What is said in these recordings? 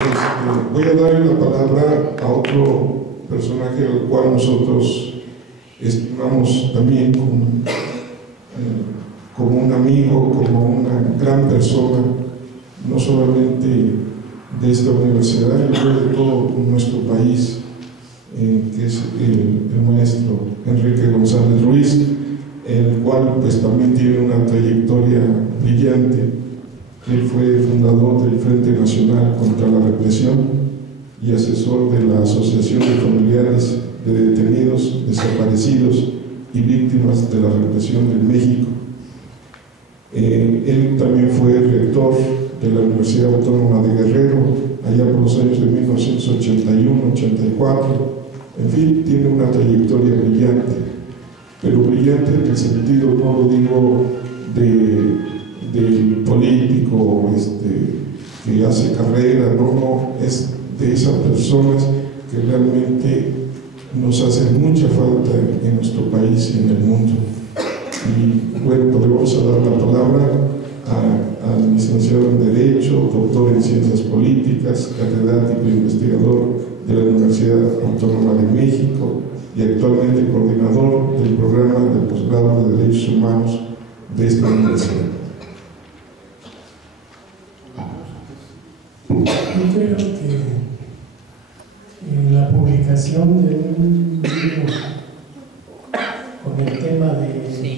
Voy a darle la palabra a otro personaje al cual nosotros estimamos también como un amigo, como una gran persona, no solamente de esta universidad, sino de todo nuestro país, que es el maestro Enrique González Ruiz, el cual pues también tiene una trayectoria brillante. Él fue fundador del Frente Nacional contra la Represión y asesor de la Asociación de Familiares de Detenidos, Desaparecidos y Víctimas de la Represión de México. Él también fue rector de la Universidad Autónoma de Guerrero, allá por los años de 1981-84. En fin, tiene una trayectoria brillante, pero brillante en el sentido, no lo digo del político que hace carrera, no, es de esas personas que realmente nos hacen mucha falta en nuestro país y en el mundo. Y bueno, pues le vamos a dar la palabra al licenciado en Derecho, doctor en Ciencias Políticas, catedrático e investigador de la Universidad Autónoma de México y actualmente coordinador del programa de posgrado de Derechos Humanos de esta universidad. Yo creo que la publicación de un libro con el tema de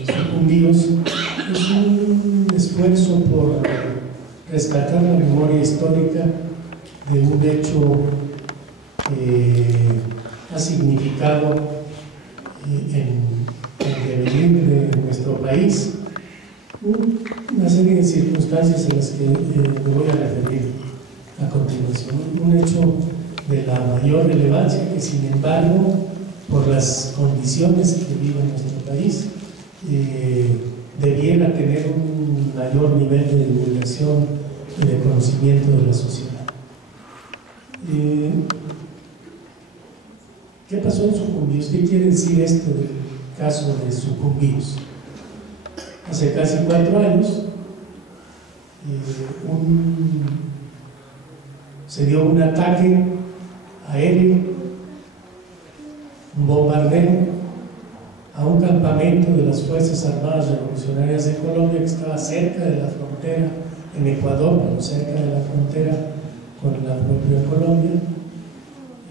sucumbidos es un esfuerzo por rescatar la memoria histórica de un hecho que ha significado en el devenir de nuestro país una serie de circunstancias en las que me voy a referir a continuación. Un hecho de la mayor relevancia que, sin embargo, por las condiciones que vive nuestro país, debiera tener un mayor nivel de divulgación y de conocimiento de la sociedad. ¿Qué pasó en Sucumbíos? ¿Qué quiere decir esto del caso de Sucumbíos? Hace casi 4 años se dio un ataque aéreo, un bombardeo a un campamento de las Fuerzas Armadas Revolucionarias de Colombia que estaba cerca de la frontera, en Ecuador, pero cerca de la frontera con la propia Colombia,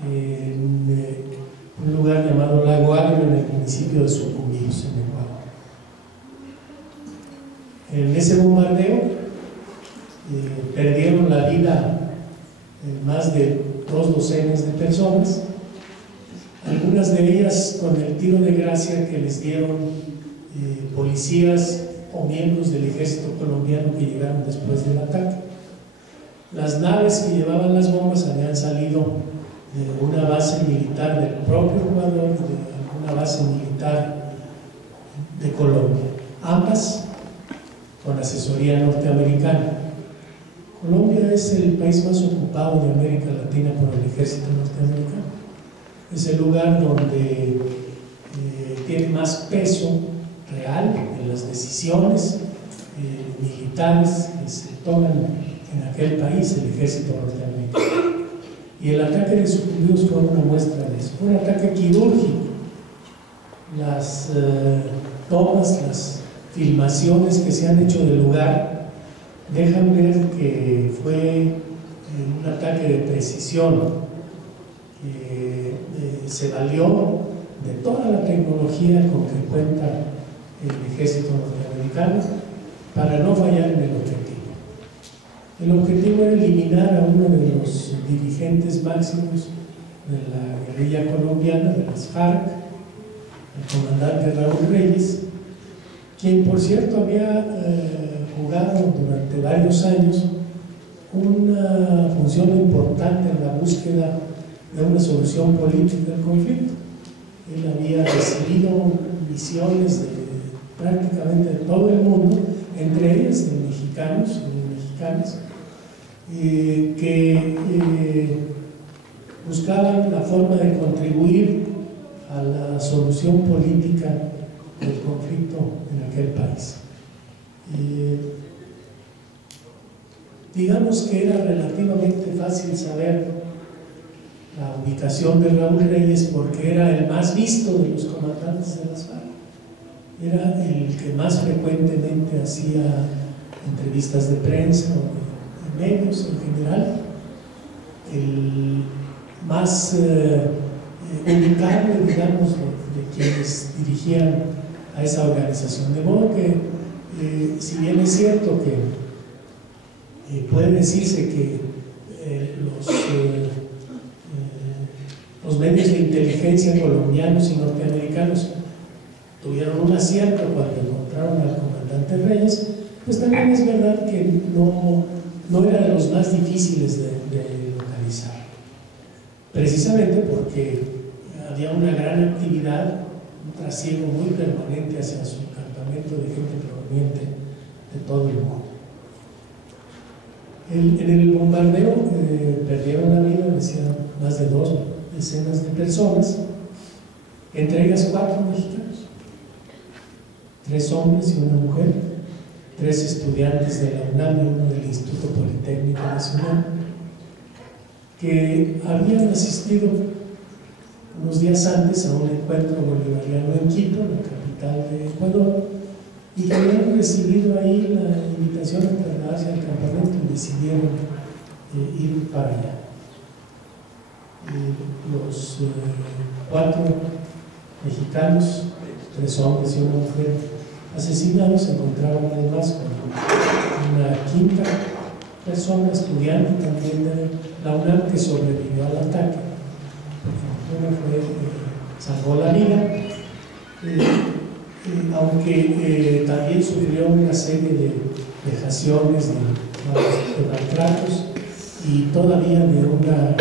en un lugar llamado Lago Agrio, en el municipio de Sucumbíos, en Ecuador. En ese bombardeo perdieron la vida más de 2 docenas de personas, algunas de ellas con el tiro de gracia que les dieron policías o miembros del ejército colombiano que llegaron después del ataque. Las naves que llevaban las bombas habían salido de una base militar del propio Ecuador y de alguna base militar de Colombia, ambas con asesoría norteamericana. Colombia es el país más ocupado de América Latina por el ejército norteamericano. Es el lugar donde tiene más peso real en las decisiones militares que se toman en aquel país, el ejército norteamericano. Y el ataque de Sucumbíos fue una muestra de eso. Fue un ataque quirúrgico. Las tomas, las filmaciones que se han hecho del lugar dejan ver que fue un ataque de precisión, que se valió de toda la tecnología con que cuenta el ejército norteamericano para no fallar en el objetivo. El objetivo era eliminar a uno de los dirigentes máximos de la guerrilla colombiana, de las FARC, el comandante Raúl Reyes, quien por cierto había jugado durante varios años una función importante en la búsqueda de una solución política del conflicto. Él había recibido misiones de prácticamente de todo el mundo, entre ellas de mexicanos y de mexicanas, que buscaban la forma de contribuir a la solución política del conflicto en aquel país. digamos que era relativamente fácil saber la ubicación de Raúl Reyes porque era el más visto de los comandantes de las FARC. Era el que más frecuentemente hacía entrevistas de prensa o de medios en general, el más ubicable, digamos, de quienes dirigían a esa organización. De modo que, si bien es cierto que puede decirse que los medios de inteligencia colombianos y norteamericanos tuvieron un acierto cuando encontraron al comandante Reyes, pues también es verdad que no era de los más difíciles de localizar, precisamente porque había una gran actividad, un trasiego muy permanente hacia su campamento de gente proveniente de todo el mundo. En el bombardeo perdieron la vida, decía, más de 2 decenas de personas, entre ellas 4 mexicanos, 3 hombres y una mujer, 3 estudiantes de la UNAM y uno del Instituto Politécnico Nacional, que habían asistido unos días antes a un encuentro bolivariano en Quito, la capital de Ecuador, y que habían recibido ahí la invitación a trasladarse al campamento y decidieron ir para allá. Los 4 mexicanos, 3 hombres y una mujer asesinados, se encontraban además con una 5ª persona, estudiante también de la UNAM, que sobrevivió al ataque. Por fortuna salvó la vida, aunque también sufrió una serie de vejaciones, de maltratos y todavía de una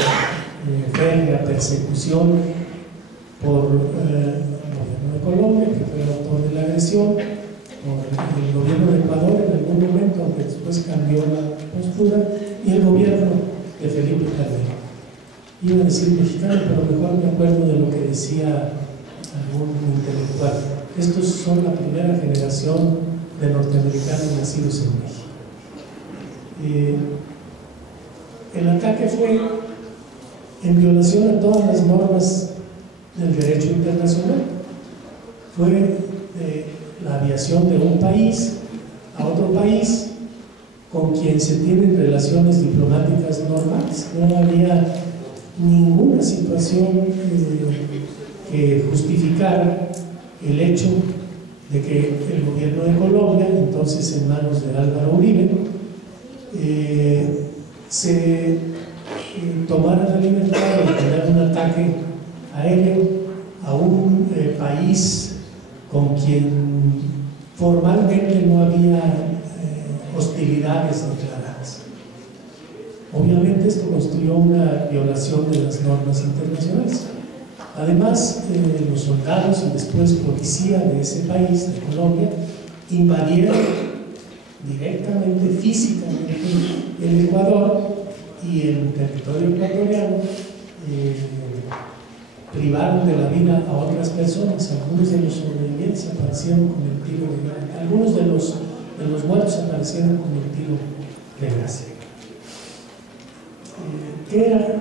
férrea persecución por el gobierno de Colombia, que fue el autor de la agresión, por el gobierno de Ecuador en algún momento, aunque después cambió la postura, y el gobierno de Felipe Calderón. Iba a decir mexicano, pero mejor me acuerdo de lo que decía algún intelectual. Estos son la primera generación de norteamericanos nacidos en México. El ataque fue en violación a todas las normas del derecho internacional. Fue la aviación de un país a otro país con quien se tienen relaciones diplomáticas normales. No había ninguna situación que justificara el hecho de que el gobierno de Colombia, entonces en manos de Álvaro Uribe, se tomara la libertad de tener un ataque aéreo a un país con quien formalmente no había hostilidades declaradas. Obviamente esto constituyó una violación de las normas internacionales. Además, los soldados y después policía de ese país, de Colombia, invadieron directamente, físicamente, el Ecuador, y en el territorio ecuatoriano privaron de la vida a otras personas. Algunos de los sobrevivientes aparecieron con el tiro de gracia. Algunos de los muertos aparecieron con el tiro de gracia. ¿Qué era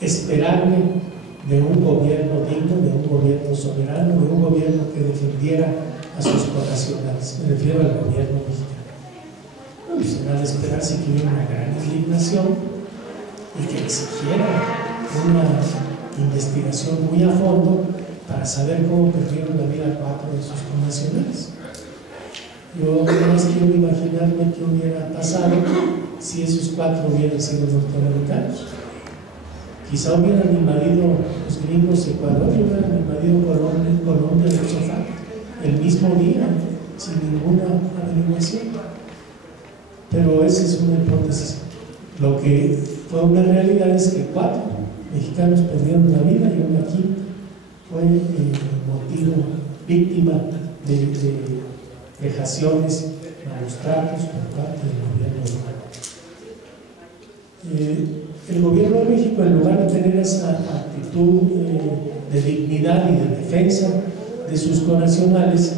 esperable de un gobierno digno, de un gobierno soberano, de un gobierno que defendiera a sus connacionales? Me refiero al gobierno mexicano. Pues era de esperarse que hubiera una gran indignación y que exigiera una investigación muy a fondo para saber cómo perdieron la vida 4 de sus connacionales. Yo no más quiero imaginarme qué hubiera pasado si esos 4 hubieran sido norteamericanos. Quizá hubieran invadido los gringos Ecuador y hubieran invadido Colombia de sofá el mismo día, sin ninguna averiguación. Pero esa es una hipótesis. Lo que fue una realidad es que 4 mexicanos perdieron la vida y una 5ª fue víctima de vejaciones, malos tratos por parte del gobierno de México. El gobierno de México, en lugar de tener esa actitud de dignidad y de defensa de sus connacionales,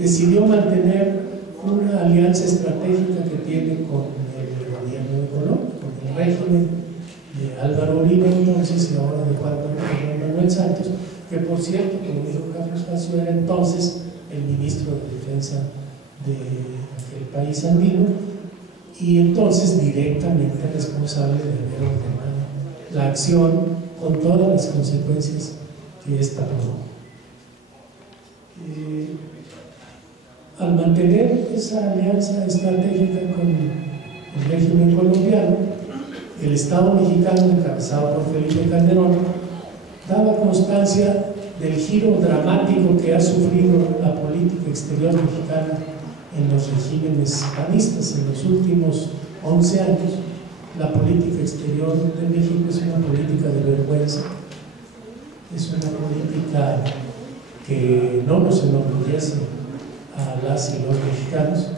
decidió mantener una alianza estratégica que tiene con el gobierno de Colombia, con el régimen de Álvaro Uribe entonces y ahora de Juan Manuel Santos, que por cierto, como dijo Carlos Facio, era entonces el ministro de Defensa de aquel país andino y entonces directamente responsable de haber ordenado la acción con todas las consecuencias que esta produjo. Al mantener esa alianza estratégica con el régimen colombiano, el Estado mexicano, encabezado por Felipe Calderón, daba constancia del giro dramático que ha sufrido la política exterior mexicana en los regímenes panistas. En los últimos 11 años, la política exterior de México es una política de vergüenza, es una política que no nos enorgullece a las y los mexicanos,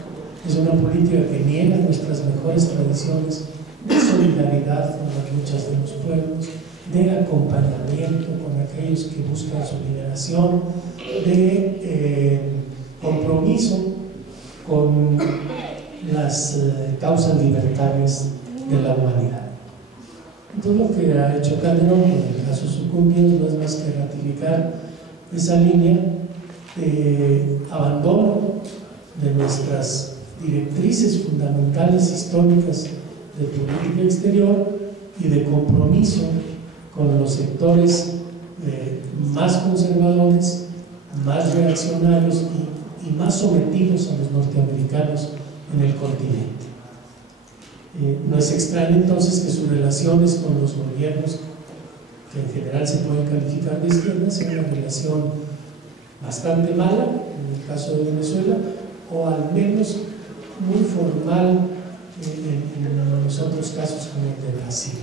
es una política que niega nuestras mejores tradiciones de solidaridad con las luchas de los pueblos, de acompañamiento con aquellos que buscan su liberación, de compromiso con las causas libertarias de la humanidad. Entonces lo que ha hecho Calderón, en el caso sucumbido, no es más que ratificar esa línea de abandono de nuestras directrices fundamentales históricas de política exterior y de compromiso con los sectores más conservadores, más reaccionarios y más sometidos a los norteamericanos en el continente. No es extraño entonces que sus relaciones con los gobiernos, que en general se pueden calificar de izquierda, sea una relación bastante mala, en el caso de Venezuela, o al menos muy formal en los otros casos como el de Brasil.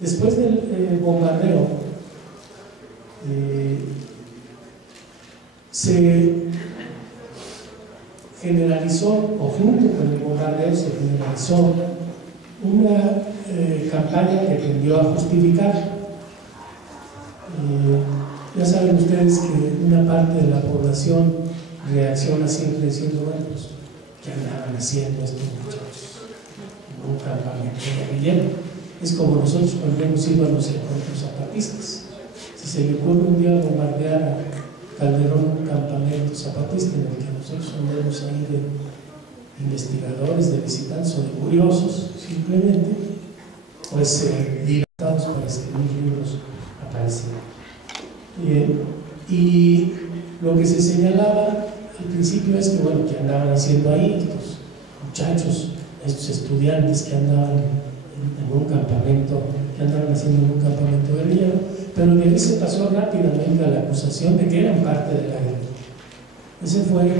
Después del bombardeo, se generalizó, o junto con el bombardeo se generalizó una campaña que tendió a justificar. Ya saben ustedes que una parte de la población reacciona siempre diciendo, bueno, pues, ¿qué andaban haciendo estos muchachos en un campamento guerrillero? Es como nosotros cuando hemos ido a los encuentros zapatistas. Si se le ocurre un día bombardear a Calderón un campamento zapatista en el que nosotros andemos ahí de investigadores, de visitantes o de curiosos, simplemente, pues libertados para escribir libros aparecieron. Y lo que se señalaba al principio es que, bueno, que andaban haciendo ahí estos muchachos, estos estudiantes que andaban en un campamento, que andaban haciendo en un campamento guerrillero, pero de ahí se pasó rápidamente a la acusación de que eran parte de la guerra. Esa fue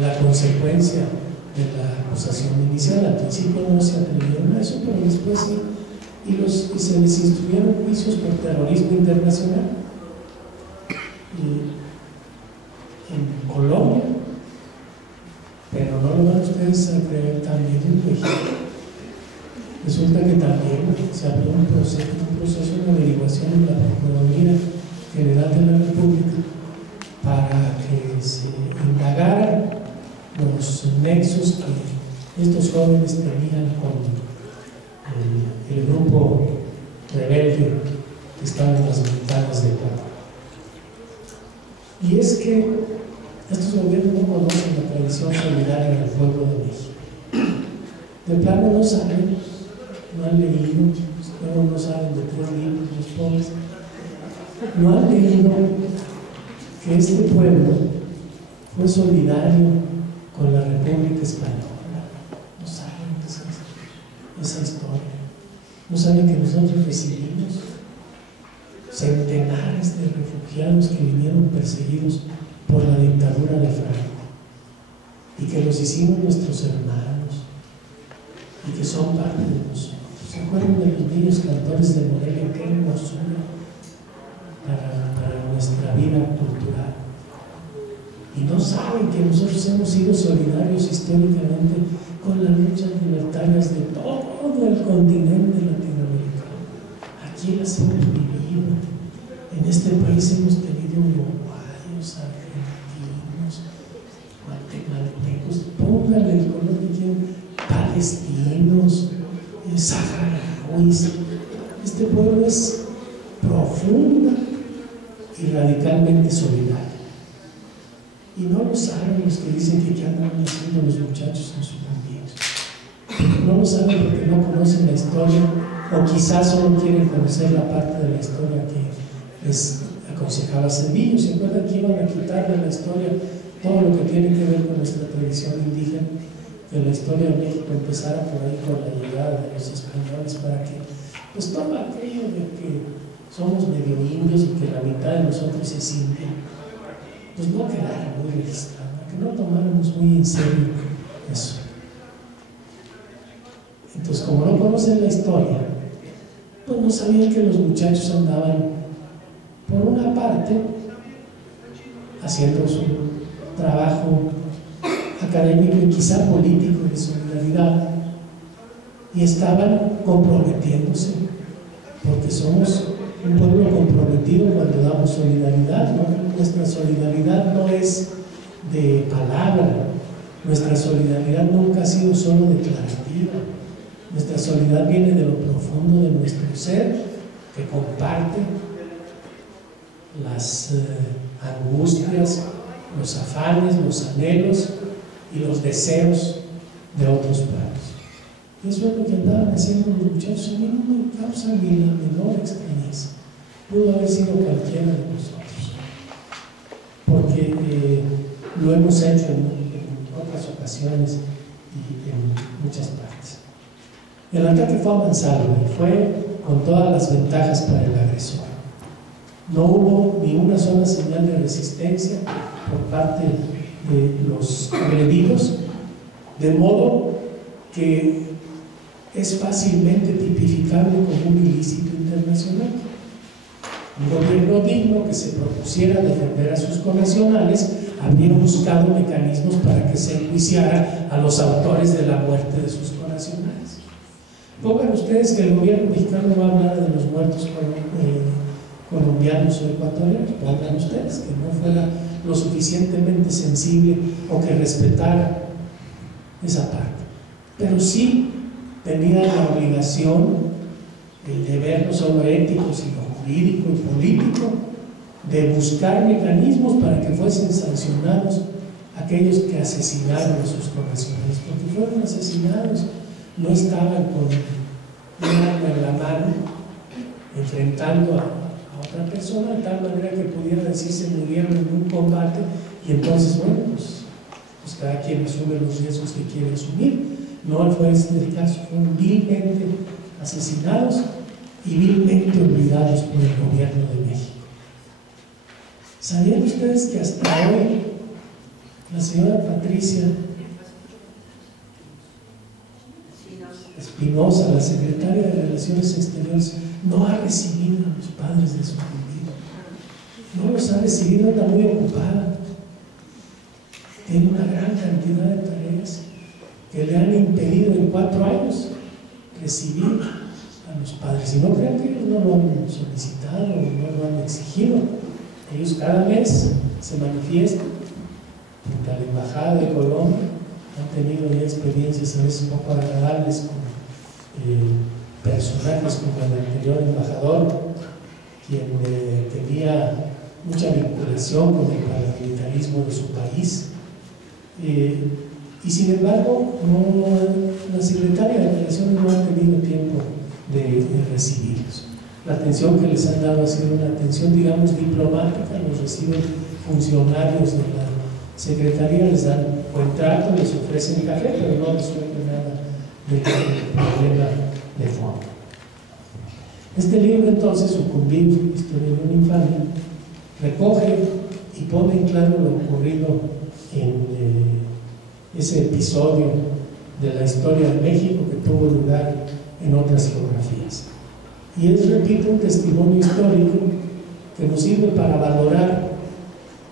la consecuencia de la acusación inicial. Al principio no se atrevieron a eso, pero después sí, y se les instruyeron juicios por terrorismo internacional en Colombia, pero no lo van ustedes a creer, también en México. Resulta que también se abrió un proceso de averiguación en la Procuraduría General de la República para que se indagaran los nexos que estos jóvenes tenían con el grupo rebelde que estaba en las ventanas de Ecuador. Y es que estos gobiernos no conocen la tradición solidaria del pueblo de México. De plano no saben, no han leído, no saben de 3 libros los pobres, no han leído que este pueblo fue solidario con la República Española. No saben esa historia. No saben que nosotros recibimos centenares de refugiados que vinieron perseguidos por la dictadura de Franco y que los hicimos nuestros hermanos y que son parte de nosotros. ¿Se acuerdan de los niños cantores de Morelia? Qué hermosura para nuestra vida cultural. Y no saben que nosotros hemos sido solidarios históricamente con las luchas libertarias de todo el continente latinoamericano. Aquí las hemos vivido, En este país hemos tenido uruguayos, argentinos, guatemaltecos, pónganle el color que quieran, palestinos, saharauis. Este pueblo es profunda y radicalmente solidario. Y no lo saben los que dicen que andan haciendo los muchachos en sus ambientes. No lo saben porque no conocen la historia, o quizás solo quieren conocer la parte de la historia que les aconsejaba Cedillo. ¿Se acuerdan que iban a quitarle la historia todo lo que tiene que ver con nuestra tradición indígena? Que la historia de México empezara por ahí con la llegada de los españoles, para que pues todo aquello de que somos medio indios y que la mitad de nosotros es india, pues no quedara muy registrado, que no tomáramos muy en serio eso. Entonces, como no conocen la historia, pues no sabían que los muchachos andaban, por una parte, haciendo su trabajo académico y quizá político de solidaridad, y estaban comprometiéndose, porque somos un pueblo comprometido cuando damos solidaridad, ¿no? Nuestra solidaridad no es de palabra, nuestra solidaridad nunca ha sido solo declarativa, nuestra solidaridad viene de lo profundo de nuestro ser, que comparte las angustias, los afanes, los anhelos y los deseos de otros pueblos. Eso es lo que andaban haciendo los muchachos. A mí no me causa ni la menor extrañeza. Pudo haber sido cualquiera de nosotros, porque lo hemos hecho en otras ocasiones y en muchas partes. El ataque fue a mansalva y fue con todas las ventajas para el agresor. No hubo ni una sola señal de resistencia por parte de los agredidos, de modo que es fácilmente tipificable como un ilícito internacional. Un gobierno digno que se propusiera defender a sus connacionales habría buscado mecanismos para que se enjuiciara a los autores de la muerte de sus connacionales. Pongan ustedes que el gobierno mexicano va a hablar de los muertos colombianos o ecuatorianos. Pongan ustedes que no fuera lo suficientemente sensible o que respetara esa parte. Pero sí tenía la obligación, el deber no solo ético, sino jurídico y político, de buscar mecanismos para que fuesen sancionados aquellos que asesinaron a sus connacionales, porque fueron asesinados, no estaban con un arma en la mano enfrentando a otra persona, de tal manera que pudiera decirse murieron en un combate, y entonces, bueno, pues cada quien asume los riesgos que quiere asumir. No fue este el caso, fueron vilmente asesinados y vilmente olvidados por el gobierno de México. ¿Sabían ustedes que hasta hoy la señora Patricia Espinosa, la secretaria de Relaciones Exteriores, no ha recibido a los padres de su familia? No los ha recibido, está muy ocupada, tiene una gran cantidad de tareas que le han impedido en 4 años recibir a los padres. Y no crean que ellos no lo han solicitado o no lo han exigido. Ellos cada mes se manifiestan frente a la Embajada de Colombia. Han tenido ya experiencias a veces poco agradables con personajes como el anterior embajador, quien tenía mucha vinculación con el paramilitarismo de su país. Y sin embargo, la secretaria de Relaciones no ha tenido tiempo de recibirlos. La atención que les han dado ha sido una atención, digamos, diplomática. Los reciben funcionarios de la secretaría, les dan buen trato, les ofrecen café, pero no resuelven nada del problema de fondo. Este libro, entonces, Sucumbir, Historia de una infamia, recoge y pone en claro lo ocurrido en ese episodio de la historia de México que tuvo lugar en otras geografías. Y es, repito, un testimonio histórico que nos sirve para valorar,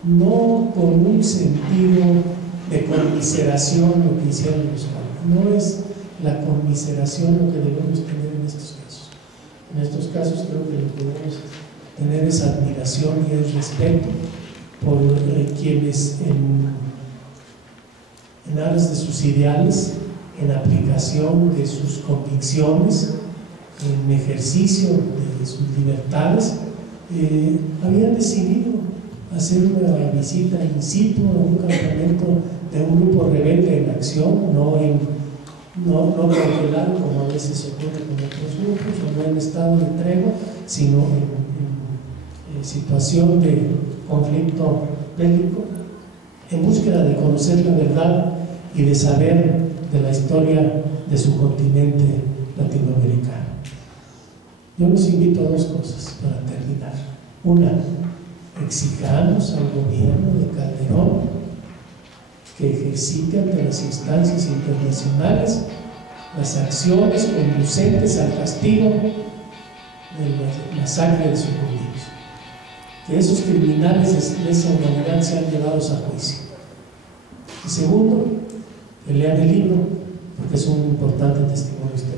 no con un sentido de conmiseración lo que hicieron los padres. No es la conmiseración lo que debemos tener en estos casos. En estos casos creo que lo que debemos tener esa admiración y el respeto por quienes en aras de sus ideales, en aplicación de sus convicciones, en ejercicio de sus libertades, habían decidido hacer una visita in situ a un campamento de un grupo rebelde en acción, no congelado como a veces ocurre con otros grupos, o no en estado de tregua, sino en situación de conflicto bélico, en búsqueda de conocer la verdad y de saber de la historia de su continente latinoamericano. Yo los invito a dos cosas para terminar. Una, exijamos al gobierno de Calderón que ejercite ante las instancias internacionales las acciones conducentes al castigo de la masacre de sucumbidos, que esos criminales de lesa humanidad sean llevados a juicio. Y segundo, que lean el libro, porque es un importante testimonio histórico.